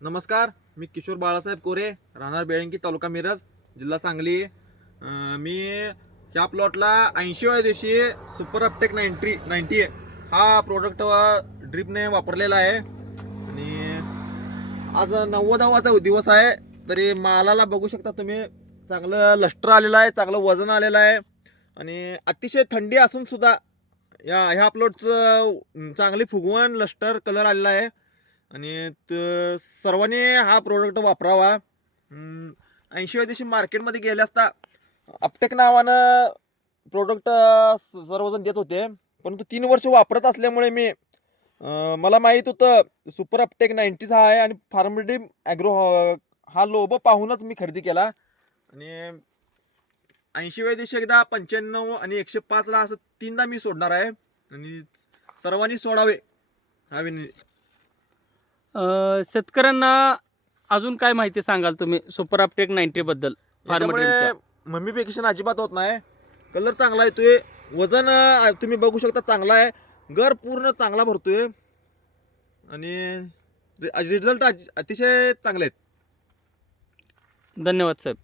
नमस्कार, मी किशोर बाळासाहेब कोरे, राहणार बेळंकी, तालुका मिरज, जिल्हा सांगली. मी ह्या प्लॉटला 80व्या दिवशी सुपर अपटेक 90 हा प्रोडक्ट ड्रिपने वापरलेला आहे आणि आज 90वा दिवस आहे. तरी मालाला बघू शकता तुम्ही, चांगलं लष्टर आलेलं आहे, चांगलं वजन आलेलं आहे आणि अतिशय थंडी असून सुद्धा ह्या प्लॉटचं चांगली फुगवण लष्टर कलर आलेला आहे आणि सर्वांनी हा प्रोडक्ट वापरावा. 80व्या दिवशी मार्केटमध्ये गेले असता अपटेक नावानं प्रोडक्ट सर्वजण देत होते, परंतु 3 वर्ष वापरत असल्यामुळे मला माहीत होतं सुपर अपटेक 90चा आहे आणि फार्मडीम ॲग्रो हा लोगो पाहूनच मी खरेदी केला. आणि 80व्या दिवशी एकदा 95 आणि 105ला असं 3दा मी सोडणार आहे आणि सर्वांनी सोडावे हा विनंती. शेतकऱ्यांना अजून काय माहिती सांगाल तुम्ही सुपर अपटेक 90 बद्दल? याच्यामुळे मम्मीपेक्षा अजिबात होत नाही, कलर चांगला येतोय, वजन तुम्ही बघू शकता चांगला आहे, घर पूर्ण चांगला भरतोय आणि रिझल्ट अतिशय चांगले आहेत. धन्यवाद साहेब.